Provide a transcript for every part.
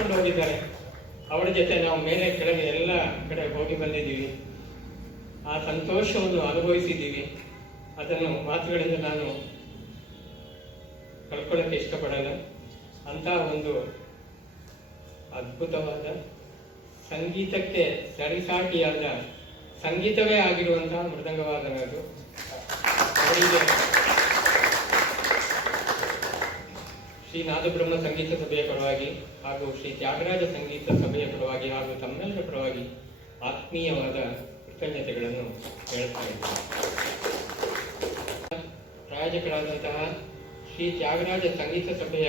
ನಡೆಸ್ಕೊಂಡು ಹೋಗಿದ್ದಾರೆ. ಅವರ ಜೊತೆ ನಾವು ಮೇಲೆ ಕೆಳಗೆ ಎಲ್ಲ ಕಡೆ ಹೋಗಿ ಬಂದಿದ್ದೀವಿ. ಆ ಸಂತೋಷವನ್ನು ಅನುಭವಿಸಿದ್ದೀವಿ. ಅದನ್ನು ಮಾತುಗಳಿಂದ ನಾನು ಕಳ್ಕೊಳ್ಳೋಕ್ಕೆ ಇಷ್ಟಪಡಲ್ಲ. ಅಂತಹ ಒಂದು ಅದ್ಭುತವಾದ ಸಂಗೀತಕ್ಕೆ ಸರಿಸಾಟಿಯಾದ ಸಂಗೀತವೇ ಆಗಿರುವಂತಹ ಮೃದಂಗವಾದನದು. ಅವರಿಗೆ ಶ್ರೀ ನಾದಬ್ರಹ್ಮ ಸಂಗೀತ ಸಭೆಯ ಪರವಾಗಿ ಹಾಗೂ ಶ್ರೀ ತ್ಯಾಗರಾಜ ಸಂಗೀತ ಸಭೆಯ ಪರವಾಗಿ ಹಾಗೂ ತಮ್ಮೆಲ್ಲರ ಪರವಾಗಿ ಆತ್ಮೀಯವಾದ ಕೃತಜ್ಞತೆಗಳನ್ನು ಹೇಳ್ತಾ ಇದ್ದೇನೆ. ಪ್ರಾಯೋಜಕರಾದಂತಹ ಶ್ರೀ ತ್ಯಾಗರಾಜ ಸಂಗೀತ ಸಭೆಯ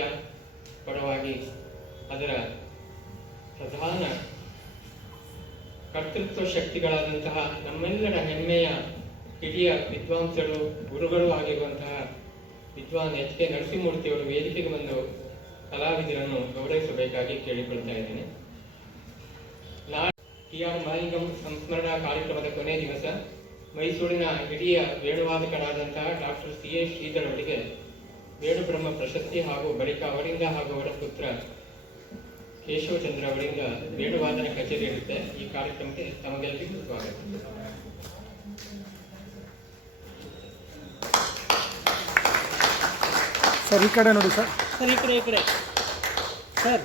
ಪರವಾಗಿ ಅದರ ಪ್ರಧಾನ ಕರ್ತೃತ್ವ ಶಕ್ತಿಗಳಾದಂತಹ ನಮ್ಮೆಲ್ಲರ ಹೆಮ್ಮೆಯ ಹಿರಿಯ ವಿದ್ವಾಂಸರು ಗುರುಗಳು ಆಗಿರುವಂತಹ ವಿದ್ವಾನ್ ಎಚ್ ಕೆ ನರಸಿಂಹಮೂರ್ತಿಯವರು ವೇದಿಕೆಗೆ ಬಂದು ಕಲಾವಿದರನ್ನು ಗೌರವಿಸಬೇಕಾಗಿ ಕೇಳಿಕೊಳ್ತಾ ಇದ್ದೇನೆ. ಟಿ.ಆರ್. ಮಹಾಲಿಂಗಂ ಸಂಸ್ಮರಣಾ ಕಾರ್ಯಕ್ರಮದ ಕೊನೆಯ ದಿವಸ ಮೈಸೂರಿನ ಹಿರಿಯ ವೇಣುವಾದಕರಾದಂತಹ ಡಾಕ್ಟರ್ ಸಿ.ಎ. ಶ್ರೀಧರ್ ಅವರಿಗೆ ವೇಣುಬ್ರಹ್ಮ ಪ್ರಶಸ್ತಿ ಹಾಗೂ ಬಳಿಕ ಅವರಿಂದ ಹಾಗೂ ಅವರ ಪುತ್ರ ಕೇಶವಚಂದ್ರ ಅವರಿಂದ ವೇಣುವಾದನ ಕಚೇರಿ ಇರುತ್ತೆ. ಈ ಕಾರ್ಯಕ್ರಮಕ್ಕೆ ತಮಗೆಲ್ಲರಿಗೂ ಸ್ವಾಗತ. ಸರ್ ಈ ಕಡೆ ನೋಡಿ ಸರ್. ಸರ್ ಈ ಕಡೆ ಸರ್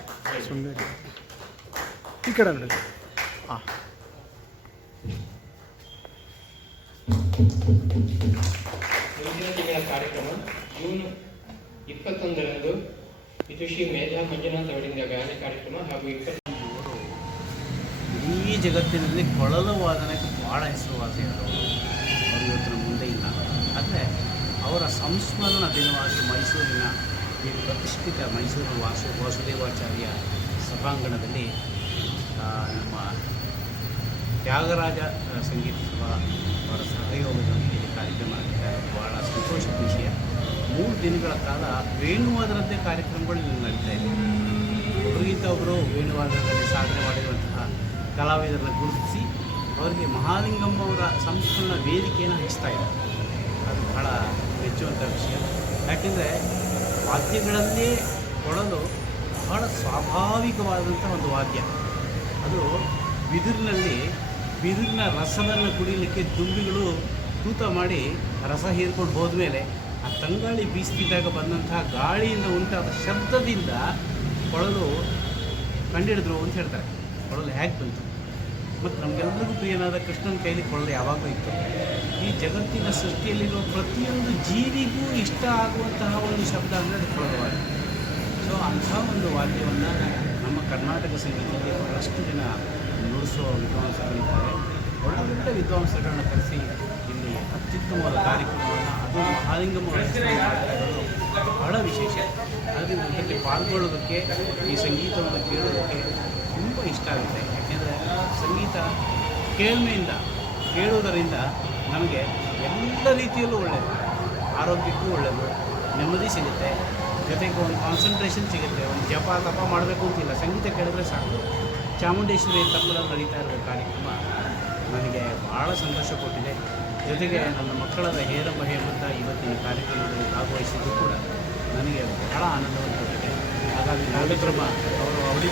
ಸುಮ್ಮನೆ ಈ ಕಡೆ ನೋಡಿ. ಹಾಂ, ಮುಂದಿನ ತಿಂಗಳ ಕಾರ್ಯಕ್ರಮ ಜೂನ್ 21ರಂದು ವಿದುಷಿ ಮೇಧಾ ಮಂಜುನಾಥ್ ಅವರಿಂದ ಗಾಯನ ಕಾರ್ಯಕ್ರಮ ಹಾಗೂ ಇಡೀ ಜಗತ್ತಿನಲ್ಲಿ ಕೊಳಲು ವಾದನಕ್ಕೆ ಭಾಳ ಹೆಸರುವಾಸಿಯಾದವರು. ಅವರು ಇವತ್ತಿನ ಮುಂದೆ ಇಲ್ಲ. ಆದರೆ ಅವರ ಸಂಸ್ಮರಣ ದಿನವಾಗಿ ಮೈಸೂರಿನ ಈ ಪ್ರತಿಷ್ಠಿತ ಮೈಸೂರು ವಾಸುದೇವಾಚಾರ್ಯ ಸಭಾಂಗಣದಲ್ಲಿ ನಮ್ಮ ತ್ಯಾಗರಾಜ ಸಂಗೀತ ಸಭಾ ಅವರ ಸಹಯೋಗದೊಂದಿಗೆ ಈ ಕಾರ್ಯಕ್ರಮ ನಡೆದಿದ್ದಾರೆ. ಭಾಳ ಸಂತೋಷದ ವಿಷಯ. 3 ದಿನಗಳ ಕಾಲ ವೇಣುವಾದನದ್ದೇ ಕಾರ್ಯಕ್ರಮಗಳು ಇಲ್ಲಿ ನಡೀತಾ ಇದೆ. ಒಬ್ಬರಿಗಿಂತ ಒಬ್ಬರು ವೇಣುವಾದನದಲ್ಲಿ ಸಾಧನೆ ಮಾಡಿರುವಂತಹ ಕಲಾವಿದರನ್ನು ಗುರುತಿಸಿ ಅವರಿಗೆ ಮಹಾಲಿಂಗಮ್ಮ ಅವರ ಸಂಸ್ಮರಣ ವೇದಿಕೆಯನ್ನು ಹಂಚ್ತಾ ಇದ್ದಾರೆ. ಅದು ಬಹಳ ಮೆಚ್ಚುವಂಥ ವಿಷಯ. ಯಾಕೆಂದರೆ ವಾದ್ಯಗಳಲ್ಲೇ ಕೊಳಲು ಬಹಳ ಸ್ವಾಭಾವಿಕವಾದಂಥ ಒಂದು ವಾದ್ಯ. ಅದು ಬಿದಿರಿನ ರಸವನ್ನು ಕುಡಿಯಲಿಕ್ಕೆ ದುಂಬಿಗಳು ತೂತ ಮಾಡಿ ರಸ ಹೀರ್ಕೊಂಡು ಹೋದ್ಮೇಲೆ ಆ ತಂಗಾಳಿ ಬೀಸ್ತಿದ್ದಾಗ ಬಂದಂತಹ ಗಾಳಿಯಿಂದ ಉಂಟಾದ ಶಬ್ದದಿಂದ ಕೊಳಲು ಕಂಡಿಡಿದ್ರು ಅಂತ ಹೇಳ್ತಾರೆ. ಕೊಳಲು ಹೇಗೆ ಬಂತು? ಮತ್ತು ನಮಗೆಲ್ಲರಿಗೂ ಪ್ರಿಯನಾದ ಕೃಷ್ಣನ ಕೈಲಿ ಕೊಳಲು ಯಾವಾಗಲೂ ಇತ್ತು. ಈ ಜಗತ್ತಿನ ಸೃಷ್ಟಿಯಲ್ಲಿರುವ ಪ್ರತಿಯೊಂದು ಜೀವಿಗೂ ಇಷ್ಟ ಆಗುವಂತಹ ಒಂದು ಶಬ್ದ ಅಂದರೆ ಅದು ಕೊಳಲುವಾದ್ಯ. ಸೊ ಅಂಥ ಒಂದು ವಾದ್ಯವನ್ನು ನಮ್ಮ ಕರ್ನಾಟಕ ಸಂಗೀತಕ್ಕೆ ಬಹಳಷ್ಟು ಜನ ನುಡಿಸುವ ವಿದ್ವಾಂಸಗಳಿದ್ದಾರೆ. ಒಳ್ಳೆಯ ವಿದ್ವಾಂಸಗಳನ್ನ ಕರೆಸಿ ಇಲ್ಲಿ ಅತ್ಯುತ್ತಮವಾದ ಕಾರ್ಯಕ್ರಮವನ್ನು ಅದು ಮಹಾಲಿಂಗಮ್ಮ ಮಾಡಿರೋದು ಬಹಳ ವಿಶೇಷ. ಆದ್ದರಿಂದ ಇದಕ್ಕೆ ಪಾಲ್ಗೊಳ್ಳೋದಕ್ಕೆ ಈ ಸಂಗೀತವನ್ನು ಕೇಳೋದಕ್ಕೆ ತುಂಬ ಇಷ್ಟ ಆಗುತ್ತೆ. ಯಾಕೆಂದರೆ ಸಂಗೀತ ಕೇಳ್ಮೆಯಿಂದ ಕೇಳುವುದರಿಂದ ನಮಗೆ ಎಲ್ಲ ರೀತಿಯಲ್ಲೂ ಒಳ್ಳೆಯದು. ಆರೋಗ್ಯಕ್ಕೂ ಒಳ್ಳೆಯದು, ನೆಮ್ಮದಿ ಸಿಗುತ್ತೆ, ಜೊತೆಗೆ ಒಂದು ಕಾನ್ಸಂಟ್ರೇಷನ್ ಸಿಗುತ್ತೆ. ಒಂದು ಜಪ ತಪ ಮಾಡಬೇಕು ಅಂತಿಲ್ಲ, ಸಂಗೀತ ಕೇಳಿದ್ರೆ ಸಾಕು. ಚಾಮುಂಡೇಶ್ವರಿ ತಪ್ಪಲಲ್ಲಿ ನಡೀತಾ ಇರೋ ಕಾರ್ಯಕ್ರಮ ನನಗೆ ಭಾಳ ಸಂತೋಷ ಕೊಟ್ಟಿದೆ. ಜೊತೆಗೆ ನನ್ನ ಮಕ್ಕಳಾದ ಹೇರಂಬ ಹೇಮಂತ ಇವತ್ತಿನ ಕಾರ್ಯಕ್ರಮದಲ್ಲಿ ಭಾಗವಹಿಸಿದ್ದು ಕೂಡ ನನಗೆ ಬಹಳ ಆನಂದವನ್ನು ಕೊಟ್ಟಿದೆ. ಹಾಗಾಗಿ ನಾಗಬ್ರಹ್ಮ ಅವರು ಅವಳಿ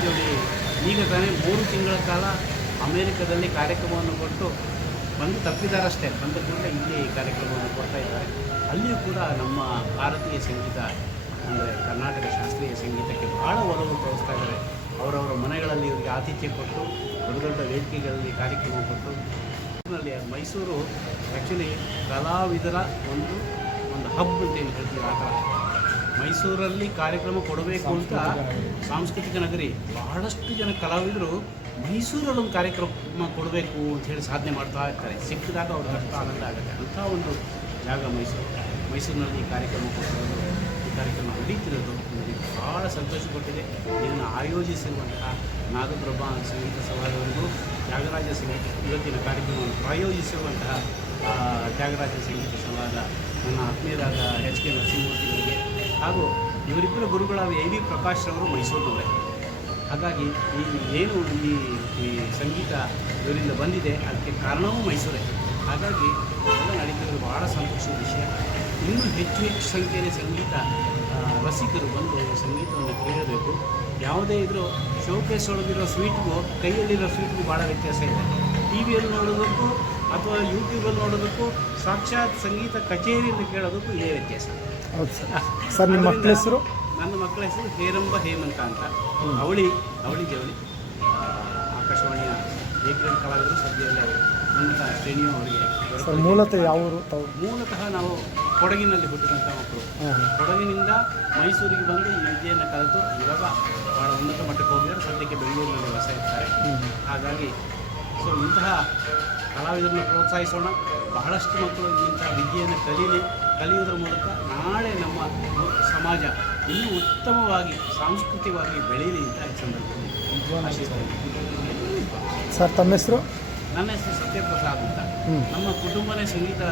ಈಗ ತಾನೇ 3 ತಿಂಗಳ ಕಾಲ ಅಮೇರಿಕದಲ್ಲಿ ಕಾರ್ಯಕ್ರಮವನ್ನು ಕೊಟ್ಟು ಬಂದು ತಪ್ಪಿದಾರಷ್ಟೇ, ಬಂದ ಕೂಡಲೇ ಇಲ್ಲಿ ಕಾರ್ಯಕ್ರಮವನ್ನು ಕೊಡ್ತಾ ಇದ್ದಾರೆ. ಅಲ್ಲಿಯೂ ಕೂಡ ನಮ್ಮ ಭಾರತೀಯ ಸಂಗೀತ ಅಂದರೆ ಕರ್ನಾಟಕ ಶಾಸ್ತ್ರೀಯ ಸಂಗೀತಕ್ಕೆ ಬಹಳ ಒಲವು ತೋರಿಸ್ತಾ ಇದ್ದಾರೆ. ಅವರವರ ಮನೆಗಳಲ್ಲಿ ಇವರಿಗೆ ಆತಿಥ್ಯ ಕೊಟ್ಟು ದೊಡ್ಡ ದೊಡ್ಡ ವೇದಿಕೆಗಳಲ್ಲಿ ಕಾರ್ಯಕ್ರಮ ಕೊಟ್ಟು ಮೈಸೂರು ಆ್ಯಕ್ಚುಲಿ ಕಲಾವಿದರ ಒಂದು ಹಬ್ ಅಂತ ಏನು ಹೇಳ್ತೀವಿ ಆ ಥರ. ಮೈಸೂರಲ್ಲಿ ಕಾರ್ಯಕ್ರಮ ಕೊಡಬೇಕು ಅಂತ ಸಾಂಸ್ಕೃತಿಕ ನಗರಿ ಬಹಳಷ್ಟು ಜನ ಕಲಾವಿದರು ಮೈಸೂರಲ್ಲೊಂದು ಕಾರ್ಯಕ್ರಮ ಕೊಡಬೇಕು ಅಂತ ಹೇಳಿ ಸಾಧನೆ ಮಾಡ್ತಾ ಇರ್ತಾರೆ. ಸಿಕ್ಕಿದಾಗ ಅವ್ರ ಕಷ್ಟ ಆನಂದ ಆಗುತ್ತೆ. ಅಂಥ ಒಂದು ಜಾಗ ಮೈಸೂರಿನಲ್ಲಿ ಈ ಕಾರ್ಯಕ್ರಮ ಕೊಟ್ಟಿರೋದು, ಈ ಕಾರ್ಯಕ್ರಮ ನಡೀತಿರೋದು ನನಗೆ ಭಾಳ ಸಂತೋಷ ಕೊಟ್ಟಿದೆ. ಇದನ್ನು ಆಯೋಜಿಸಿರುವಂತಹ ನಾಗಬ್ರಹ್ಮ ಸಂಗೀತ ಸಭಾದವರಿಗೂ, ತ್ಯಾಗರಾಜ ಸಂಗೀತ ಇವತ್ತಿನ ಕಾರ್ಯಕ್ರಮವನ್ನು ಪ್ರಾಯೋಜಿಸಿರುವಂತಹ ತ್ಯಾಗರಾಜ ಸಂಗೀತ ಸಭಾದ ನನ್ನ ಆತ್ಮೀಯರಾದ ಎಚ್ ಕೆ ನರಸಿಂಹಮೂರ್ತಿಗಳಿಗೆ ಹಾಗೂ ಇವರಿಬ್ಬರ ಗುರುಗಳಾದ ಎ ವಿ ಪ್ರಕಾಶ್ರವರು ಮೈಸೂರಿನವರೇ. ಹಾಗಾಗಿ ಈ ಸಂಗೀತ ಇವರಿಂದ ಬಂದಿದೆ, ಅದಕ್ಕೆ ಕಾರಣವೂ ಮೈಸೂರೇ. ಹಾಗಾಗಿ ಎಲ್ಲ ನಡೀತಿರೋದು ಭಾಳ ಸಂತೋಷದ ವಿಷಯ. ಇನ್ನೂ ಹೆಚ್ಚು ಸಂಖ್ಯೆಯಲ್ಲಿ ಸಂಗೀತ ರಸಿಕರು ಬಂದು ಸಂಗೀತವನ್ನು ಕೇಳಬೇಕು. ಯಾವುದೇ ಇದ್ರೂ ಶೋಕೇಸ್ ಒಳಗಿರೋ ಸ್ವೀಟ್ಗೂ ಕೈಯಲ್ಲಿರೋ ಸ್ವೀಟ್ಗೂ ಭಾಳ ವ್ಯತ್ಯಾಸ ಇದೆ. ಟಿ ವಿಯಲ್ಲಿ ನೋಡೋದಕ್ಕೂ ಅಥವಾ ಯೂಟ್ಯೂಬಲ್ಲಿ ನೋಡೋದಕ್ಕೂ ಸಾಕ್ಷಾತ್ ಸಂಗೀತ ಕಚೇರಿಯಲ್ಲಿ ಕೇಳೋದಕ್ಕೂ ಇದೇ ವ್ಯತ್ಯಾಸ. ಹೌದು ಸರ್. ಸರ್ ನಿಮ್ಮ ಮಕ್ಕಳ ಹೆಸರು? ನನ್ನ ಮಕ್ಕಳ ಹೆಸರು ಹೇರಂಬ ಹೇಮಂತ ಅಂತ. ಅವಳಿ ಜವಳಿ ಆಕಾಶವಾಣಿಯ ಏಕರನ್ ಕಲಾವಿದರು, ಸದ್ಯದಲ್ಲೇ ಉನ್ನತ ಶ್ರೇಣಿಯು ಅವರಿಗೆ ಸರ್ ಮೂಲತಃ ಯಾವ ಊರು ತಾವು? ಮೂಲತಃ ನಾವು ಕೊಡಗಿನಲ್ಲಿ ಹುಟ್ಟಿದಂಥ ಮಕ್ಕಳು. ಹಾಂ ಕೊಡಗಿನಿಂದ ಮೈಸೂರಿಗೆ ಬಂದು ಈ ವಿದ್ಯೆಯನ್ನು ಕಲಿತು ಇವಾಗ ಭಾಳ ಉನ್ನತ ಮಟ್ಟಕ್ಕೆ ಹೋಗಿದ್ದಾರೆ. ಸದ್ಯಕ್ಕೆ ಬೆಂಗಳೂರಿನಲ್ಲಿ ವಾಸ ಇರ್ತಾರೆ. ಹಾಗಾಗಿ ಇಂತಹ ಕಲಾವಿದರನ್ನು ಪ್ರೋತ್ಸಾಹಿಸೋಣ. ಬಹಳಷ್ಟು ಮಕ್ಕಳು ಇಂತಹ ವಿದ್ಯೆಯನ್ನು ಕಲಿಯುವುದರ ಮೂಲಕ ನಾಳೆ ನಮ್ಮ ಸಮಾಜ ಇನ್ನೂ ಉತ್ತಮವಾಗಿ ಸಾಂಸ್ಕೃತಿಕವಾಗಿ ಬೆಳೀಲಿ ಅಂತ ಈ ಸಂದರ್ಭದಲ್ಲಿ ಆಶಿಸ್ತಾರೆ. ಸರ್ ತಮ್ಮ ಹೆಸರು? ನನ್ನ ಹೆಸರು ಸತ್ಯಪ್ರಸಾದ್ ಅಂತ. ನಮ್ಮ ಕುಟುಂಬನೇ ಸಂಗೀತ